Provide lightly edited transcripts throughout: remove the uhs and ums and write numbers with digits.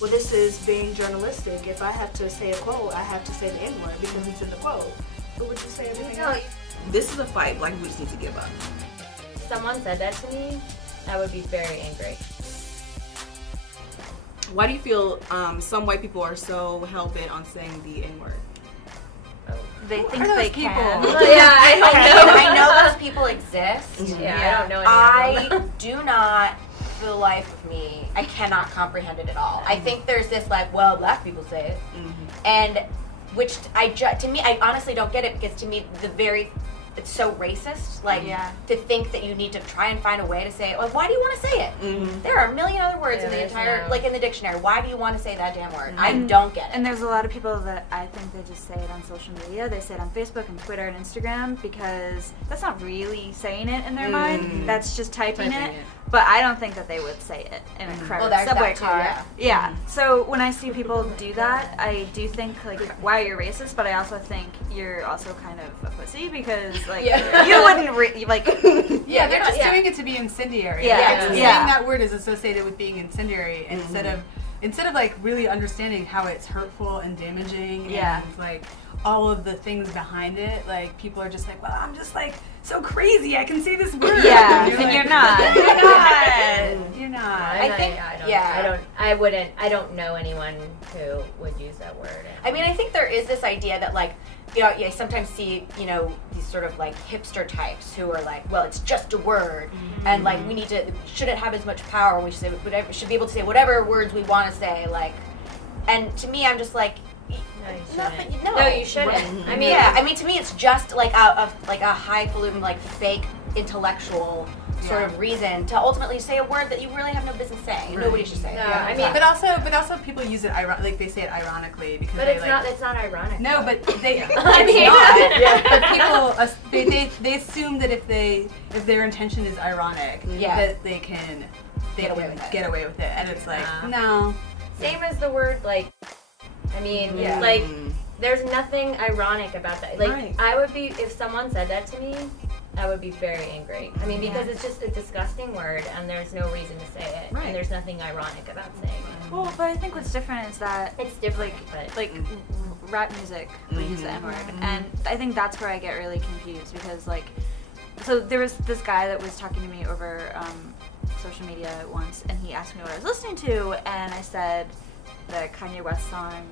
well, this is being journalistic. If I have to say a quote, I have to say the N-word because it's in the quote. But would you say everything else? This is a fight Black people just need to give up. If someone said that to me, I would be very angry. Why do you feel some white people are so hell-bent on saying the N-word? They think they can. Well, yeah, I know those people exist. Yeah, I don't know any of them. I do not, for the life of me, I cannot comprehend it at all. I think there's this like, well, Black people say it, and which to me, I honestly don't get it because to me, it's so racist, like to think that you need to try and find a way to say it. Like, why do you want to say it? There are a million other words in the entire, like in the dictionary. Why do you want to say that damn word? I don't get it. And there's a lot of people that I think they just say it on social media. They say it on Facebook and Twitter and Instagram because that's not really saying it in their mind. That's just typing it. But I don't think that they would say it in a crowded subway car. Yeah. So when I see people do that, I do think like, wow, you're racist. But I also think you're also kind of a pussy because like you wouldn't like. They're just doing it to be incendiary. Saying that word is associated with being incendiary instead of like really understanding how it's hurtful and damaging and like all of the things behind it. Like people are just like, well, I'm just like so crazy. I can say this word. Yeah, and you're like, not. You're not. I don't know anyone who would use that word. I mean, I think there is this idea that like, you know, you sometimes see, you know, these sort of like hipster types who are like, well, it's just a word, and like we shouldn't have as much power. We should be able to say whatever words we want to say, like. And to me, I'm just like, no, you shouldn't. I mean, I mean, to me, it's just like a highfalutin, like fake intellectual sort of reason to ultimately say a word that you really have no business saying. Right. Nobody should say it. I mean, but also people use it like they say it ironically because it's not ironic. No, but they it's not. But people they assume that if their intention is ironic, that they can get away with it, and it's like no. Same as the word like. I mean, like, there's nothing ironic about that. Like, I would be, if someone said that to me, I would be very angry. I mean, because it's just a disgusting word, and there's no reason to say it, and there's nothing ironic about saying it. Well, but I think what's different is that it's different, like rap music will use the N-word, and I think that's where I get really confused because, like, so there was this guy that was talking to me over social media once, and he asked me what I was listening to, and I said the Kanye West song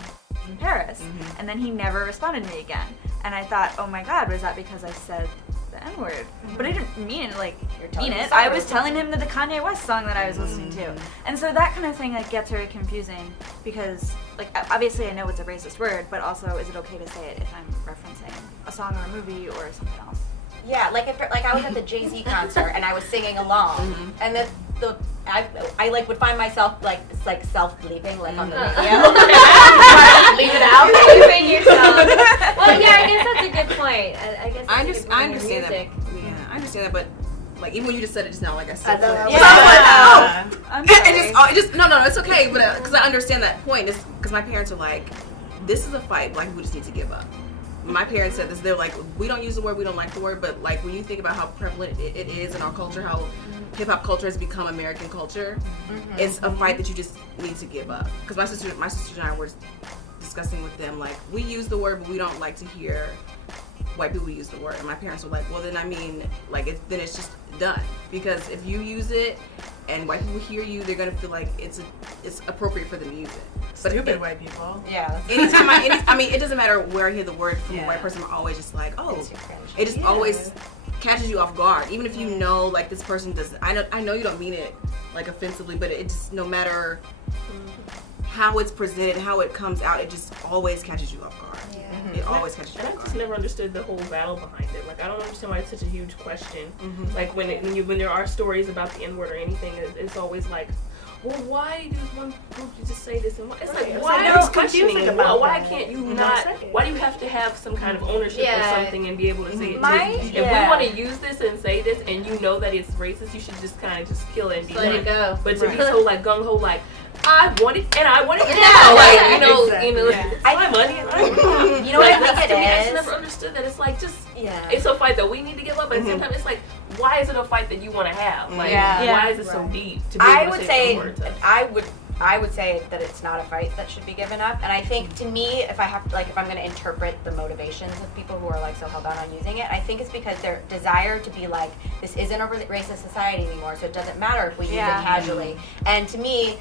in Paris, and then he never responded to me again, and I thought, oh my god, was that because I said the N-word? But I didn't mean it. I was telling him that the Kanye West song that I was listening to, and so that kind of thing like gets very confusing because like obviously I know it's a racist word, but also is it okay to say it if I'm referencing a song or a movie or something else? Yeah, like if I was at the Jay-Z concert and I was singing along, and I like would find myself like it's like self-bleeping like on the radio. Leave it out. Bleeping yourself. Well, yeah, I guess that's a good point. I guess I understand that. Yeah, I understand that, but like even when you just said it just now, like I said, I'm sorry. it just no, it's okay, but because I understand that point, is because my parents are like, this is a fight Black people just need to give up. My parents said this. They're like, we don't use the word, we don't like the word, but like when you think about how prevalent it is in our culture, how hip hop culture has become American culture, it's a fight that you just need to give up. Because my sister and I were discussing with them, like we use the word, but we don't like to hear white people use the word. And my parents were like, well, then I mean, like then it's just done. Because if you use it and white people hear you, they're gonna feel like it's appropriate for them to use it. But stupid white people. Yeah. Anytime I mean, it doesn't matter where I hear the word from a white person. I'm always just like, oh, it just always catches you off guard. Even if you know, like this person doesn't. I know you don't mean it like offensively, but it just no matter how it's presented, how it comes out, it just always catches you off guard. It always catches you off guard. I just never understood the whole battle behind it. Like I don't understand why it's such a huge question. Like when there are stories about the N-word or anything, it's always like, well, why does one group just say this? And it's like, why are you questioning it? Why can't you not? Why do you have to have some kind of ownership of something and be able to say it? If we want to use this and say this, and you know that it's racist, you should just kind of just kill it and be let it go. But to be so like gung ho, like I want it and I want it now. Like it's my money. You know what I think it to me, I is? just never understood that. It's like just it's a fight that we need to give up, but sometimes it's like, why is it a fight that you want to have? Like, why is it so deep? To be I able would to say the word I would say that it's not a fight that should be given up. And I think, to me, if I'm going to interpret the motivations of people who are like so hell-bent on using it, I think it's because their desire to be like, this isn't a racist society anymore, so it doesn't matter if we use it casually. And to me,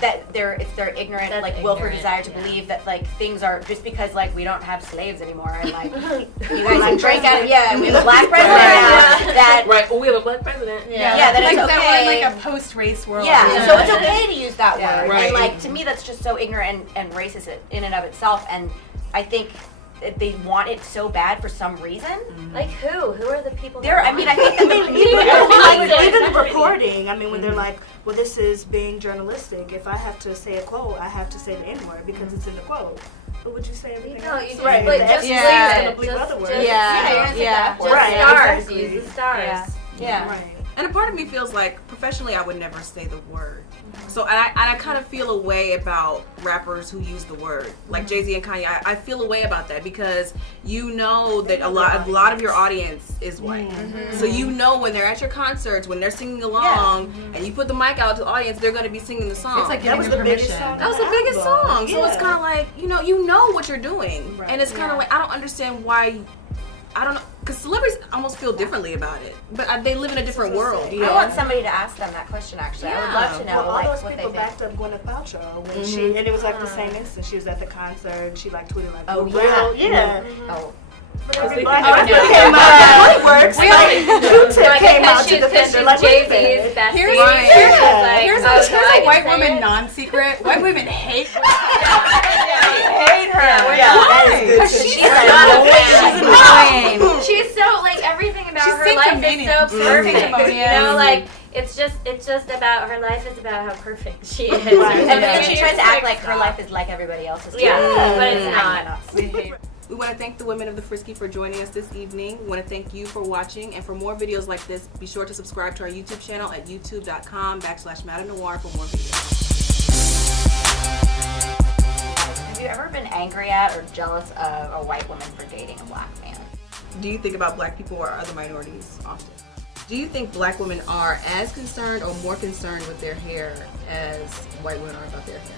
it's their ignorant, willful desire to believe that like things are just because like we don't have slaves anymore and like you guys can drink out of we have a black president now that we have a black president. That like it's okay. that we're in like a post-race world. So it's okay to use that word. Right. And like to me that's just so ignorant and racist in and of itself. And I think they want it so bad for some reason. Like who? Who are the people? I think that even the reporting. I mean, when they're like, "Well, this is being journalistic. If I have to say a quote, I have to say the N-word because it's in the quote." But would you say everything else? You just right. like The just FCC is gonna bleep other words. Just Right. stars. Exactly. Use the stars. Yeah. Right. And a part of me feels like, professionally, I would never say the word. So, and I kind of feel a way about rappers who use the word, like Jay-Z and Kanye. I feel a way about that because you know that a lot of your audience is white. So you know when they're at your concerts, when they're singing along, and you put the mic out to the audience, they're going to be singing the song. It's like That was giving the them biggest permission. song. That was the biggest song. So it's kind of like, you know what you're doing. Right. And it's kind of like, I don't understand why, I don't know, because celebrities almost feel differently about it. But they live in a different world, you know? I want somebody to ask them that question, actually. I would love to know, Well, all those what they people think. backed up Gwyneth Paltrow when she, and it was like the same instance. She was at the concert, she like tweeted like, Oh, "Real, yeah. Oh. Everybody came out. It works. Q-Tip came out to defend her. Like, wait a minute. Here's a white woman non-secret. White women hate her. She's annoying. She's so like everything about She's her life is sanctimonious. so perfect. Sanctimonious. Like it's just about her life is about how perfect she is. Right. And then she tries to act like her life is like everybody else's. Yeah, but it's I not. cannot. We want to thank the women of the Frisky for joining us this evening. We want to thank you for watching. And for more videos like this, be sure to subscribe to our YouTube channel at youtube.com/MadameNoire for more videos. Have you ever been angry at or jealous of a white woman for dating a black man? Do you think about black people or other minorities often? Do you think black women are as concerned or more concerned with their hair as white women are about their hair?